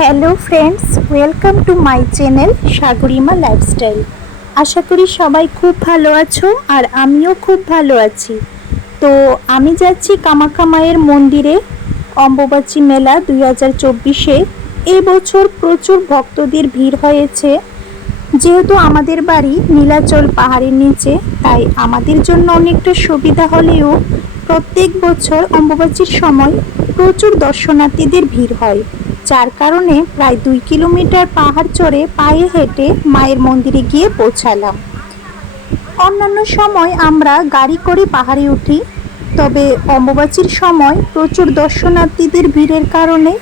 Hello friends, welcome to my channel Sagarima lifestyle. আশা করি সবাই খুব ভালো আছো আর আমিও খুব ভালো আছি। তো আমি যাচ্ছি কামাখ্যা মায়ের মন্দিরে অম্বুবাচী মেলা 2024-এ। এবছর প্রচুর ভক্তদের ভিড় হয়েছে। যেহেতু আমাদের বাড়ি নীলাচল পাহাড়ের নিচে, তাই আমাদের জন্য অনেকটা সুবিধা হলেও প্রত্যেক বছর অম্বুবাচীর সময় প্রচুর দর্শনার্থীদের ভিড় হয়, যার কারণে প্রায় 2 কিলোমিটার পাহাড় চড়ে পায়ে হেঁটে মায়ের মন্দিরে গিয়ে পৌঁছালাম। অন্যান্য সময় আমরা গাড়ি করে পাহাড়ে উঠি, তবে অম্বুবাচীর সময় প্রচুর দর্শনার্থীদের ভিড়ের কারণে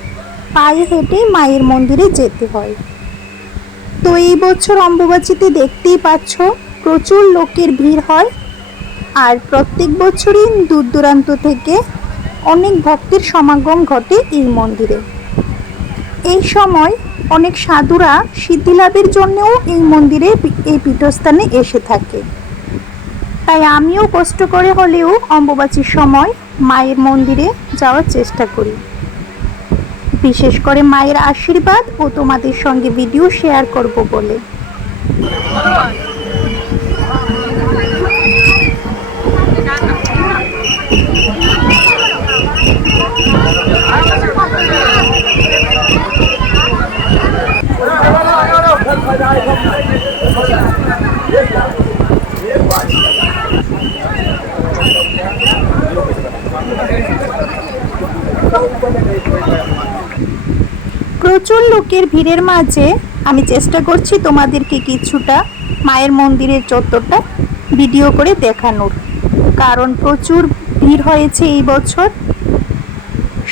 পায়ে হেঁটে মায়ের মন্দিরে যেতে হয়। তো এই বছর অম্বুবাচীতে দেখতেই পাচ্ছ প্রচুর লোকের ভিড় হয়, আর প্রত্যেক বছরই দূর দূরান্ত থেকে অনেক ভক্তের সমাগম ঘটে এই মন্দিরে। এই সময় অনেক সাধুরা সিদ্ধিলাভের জন্যও এই মন্দিরে এই পীঠস্থানে এসে থাকে। তাই আমিও কষ্ট করে হলেও অম্বুবাচীর সময় মায়ের মন্দিরে যাওয়ার চেষ্টা করি, বিশেষ করে মায়ের আশীর্বাদ ও তোমাদের সঙ্গে ভিডিও শেয়ার করব বলে। প্রচুর লোকের ভিড়ের মাঝে আমি চেষ্টা করছি তোমাদেরকে কিছুটা মায়ের মন্দিরের চত্বরটা ভিডিও করে দেখানোর, কারণ প্রচুর ভিড় হয়েছে এই বছর।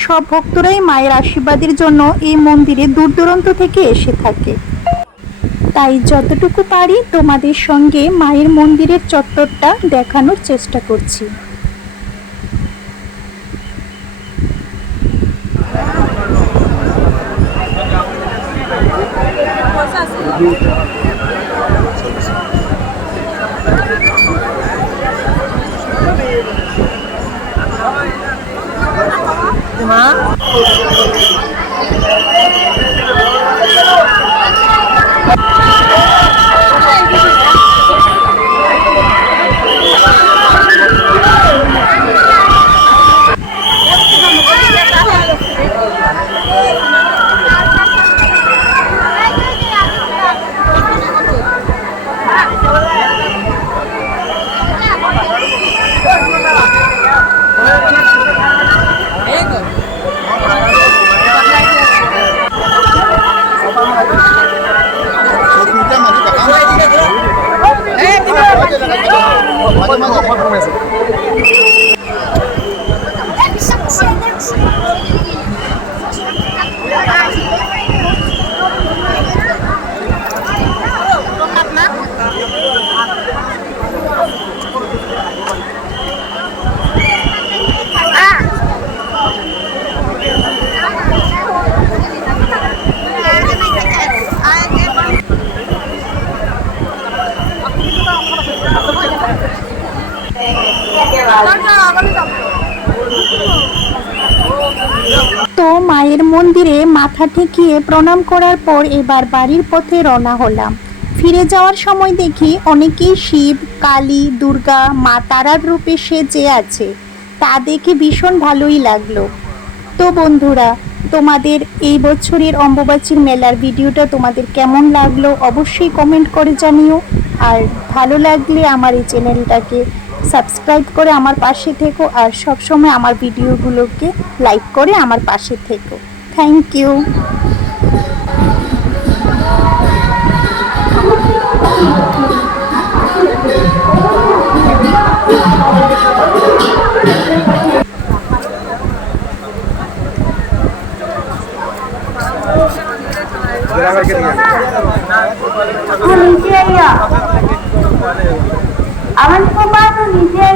সব ভক্তরাই মায়ের আশীর্বাদের জন্য এই মন্দিরে দূর দূরান্ত থেকে এসে থাকে। তাই যতটুকু পারি তোমাদের সঙ্গে মায়ের মন্দিরের চত্বরটা দেখানোর চেষ্টা করছি। তো মায়ের মন্দিরে মাথা ঠেকিয়ে প্রণাম করার পর এবার বাড়ির পথে রওনা হলাম। ফিরে যাওয়ার সময় দেখি অনেকেই শিব, কালী, দুর্গা, মা তারার রূপে সেজে আছে, তা দেখে ভীষণ ভালোই লাগলো। তো বন্ধুরা, তোমাদের এই বছরের অম্বুবাচীর মেলার ভিডিওটা তোমাদের কেমন লাগলো অবশ্যই কমেন্ট করে জানিও। আর ভালো লাগলে আমার এই চ্যানেলটাকে সাবস্ক্রাইব করে আমার পাশে থেকো, আর সবসময় আমার ভিডিওগুলোকে লাইক করে আমার পাশে থেকো। Thank you. नीचे आइए, अमन को बात नीचे